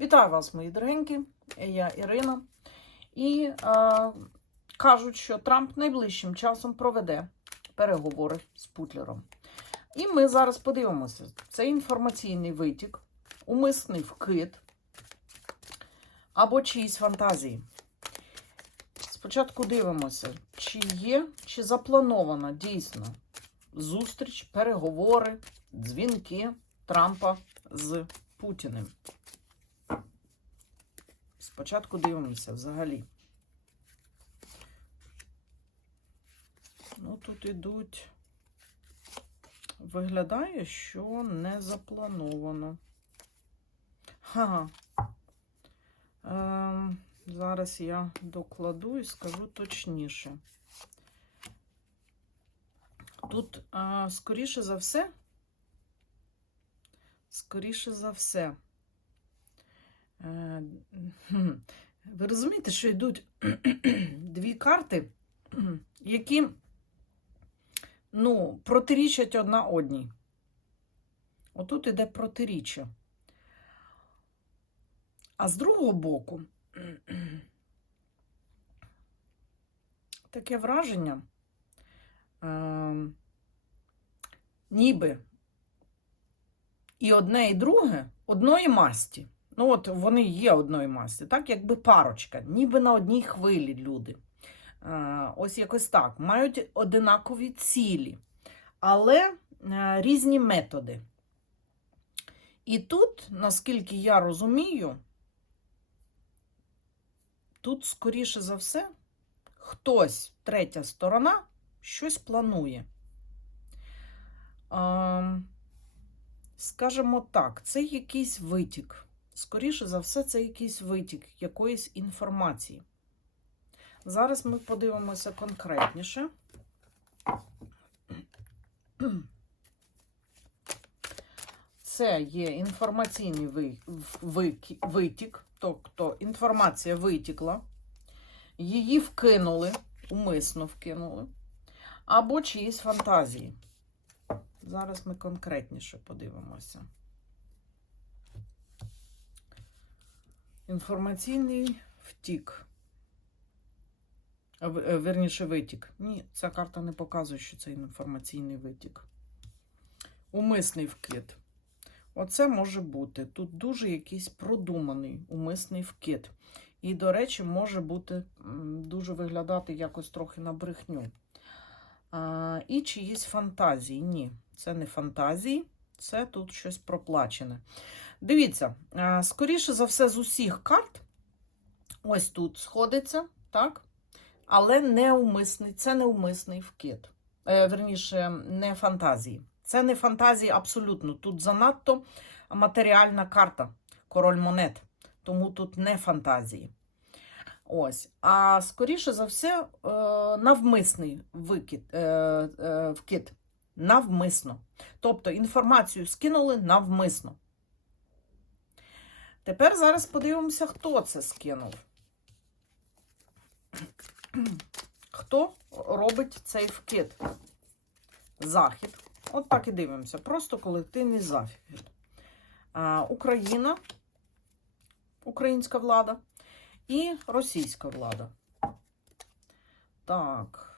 Вітаю вас, мої дорогенькі. Я Ірина. І е, кажуть, що Трамп найближчим часом проведе переговори з Путлером. І ми зараз подивимося: це інформаційний витік, умисний вкид або чиїсь фантазії. Спочатку дивимося, чи є, чи запланована дійсно зустріч, переговори, дзвінки Трампа з Путіним. Спочатку дивимося взагалі. Ну, тут ідуть. Виглядає, що не заплановано. Ха. Ем, зараз я докладу і скажу точніше. Тут, е, скоріше за все, скоріше за все, Е. Ви розумієте, що йдуть дві карти, які ну, протирічать одна одній. Отут іде протиріччя. А з другого боку, таке враження, е, ніби і одне, і друге одної масті. Ну, от вони є одної масті, так, якби парочка, ніби на одній хвилі люди. Е, ось якось так. Мають одинакові цілі, але е, різні методи. І тут, наскільки я розумію, тут, скоріше за все, хтось, третя сторона, щось планує. Е, скажімо так, це якийсь витік. Скоріше за все, це якийсь витік якоїсь інформації. Зараз ми подивимося конкретніше. Це є інформаційний витік, тобто інформація витікла, її вкинули, умисно вкинули, або чиїсь фантазії. Зараз ми конкретніше подивимося. Інформаційний втік. Верніше, витік. Ні, ця карта не показує, що це інформаційний витік. Умисний вкид. Оце може бути. Тут дуже якийсь продуманий умисний вкид. І, до речі, може бути дуже виглядати якось трохи на брехню. А, і чиїсь фантазії. Ні, це не фантазії, це тут щось проплачене. Дивіться, скоріше за все, з усіх карт, ось тут сходиться, так? Але неумисний, це неумисний вкид. Е, верніше, не фантазії. Це не фантазії абсолютно. Тут занадто матеріальна карта, король монет. Тому тут не фантазії. Ось. А скоріше за все, е, навмисний викид, е, е, вкид. Навмисно. Тобто інформацію скинули навмисно. Тепер зараз подивимося, хто це скинув. Хто робить цей вкид? Захід. От так і дивимося. Просто колективний захід. Україна, українська влада і російська влада. Так.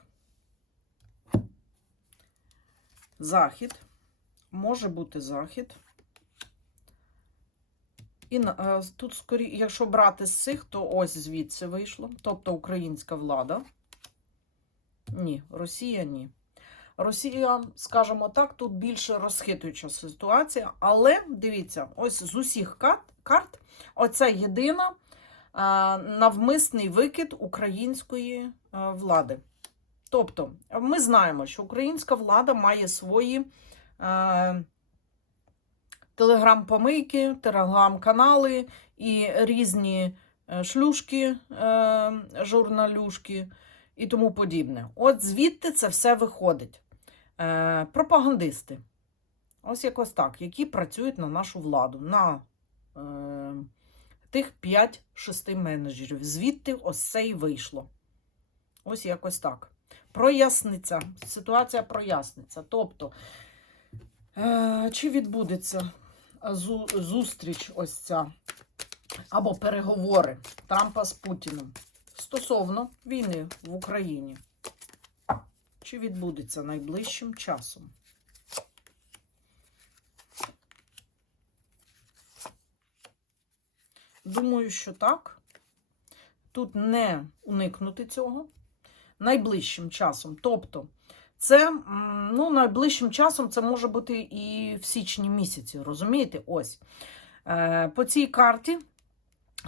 Захід. Може бути захід. І е, тут, скорі, якщо брати з цих, то ось звідси вийшло. Тобто українська влада. Ні, Росія ні. Росія, скажімо так, тут більше розхитуюча ситуація. Але дивіться, ось з усіх карт, карт оце єдина а, навмисний викид української а, влади. Тобто, ми знаємо, що українська влада має свої. А, телеграм-помийки, телеграм-канали і різні е, шлюшки, е, журналюшки і тому подібне. От звідти це все виходить. Е, Пропагандисти. Ось якось так, які працюють на нашу владу, на е, тих 5-6 менеджерів. Звідти ось це і вийшло. Ось якось так. Проясниться. Ситуація проясниться. Тобто, е, чи відбудеться зустріч ось ця або переговори Трампа з Путіним стосовно війни в Україні. Чи відбудеться найближчим часом? Думаю, що так. Тут не уникнути цього найближчим часом. Тобто, це ну, найближчим часом це може бути і в січні місяці, розумієте? Ось. Е, По цій карті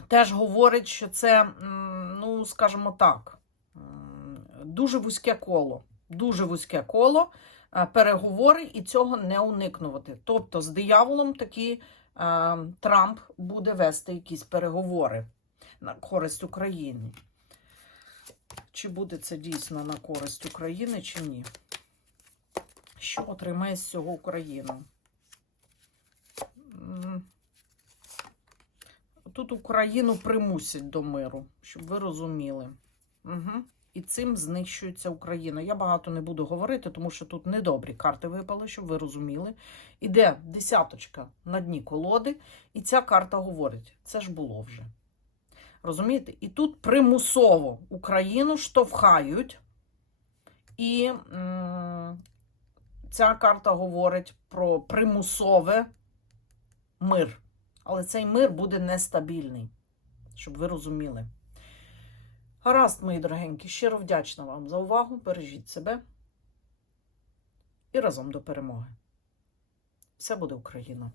теж говорить, що це, ну, скажімо так, дуже вузьке коло. Дуже вузьке коло, е, переговори і цього не уникнувати. Тобто, з дияволом таки е, Трамп буде вести якісь переговори на користь України. Чи буде це дійсно на користь України, чи ні? Що отримає з цього Україна? Тут Україну примусять до миру, щоб ви розуміли. Угу. І цим знищується Україна. Я багато не буду говорити, тому що тут недобрі карти випали, щоб ви розуміли. Іде десяточка на дні колоди, і ця карта говорить: це ж було вже. Розумієте? І тут примусово Україну штовхають, і ця карта говорить про примусове мир. Але цей мир буде нестабільний, щоб ви розуміли. Гаразд, мої дорогенькі, щиро вдячна вам за увагу. Бережіть себе і разом до перемоги. Все буде Україна!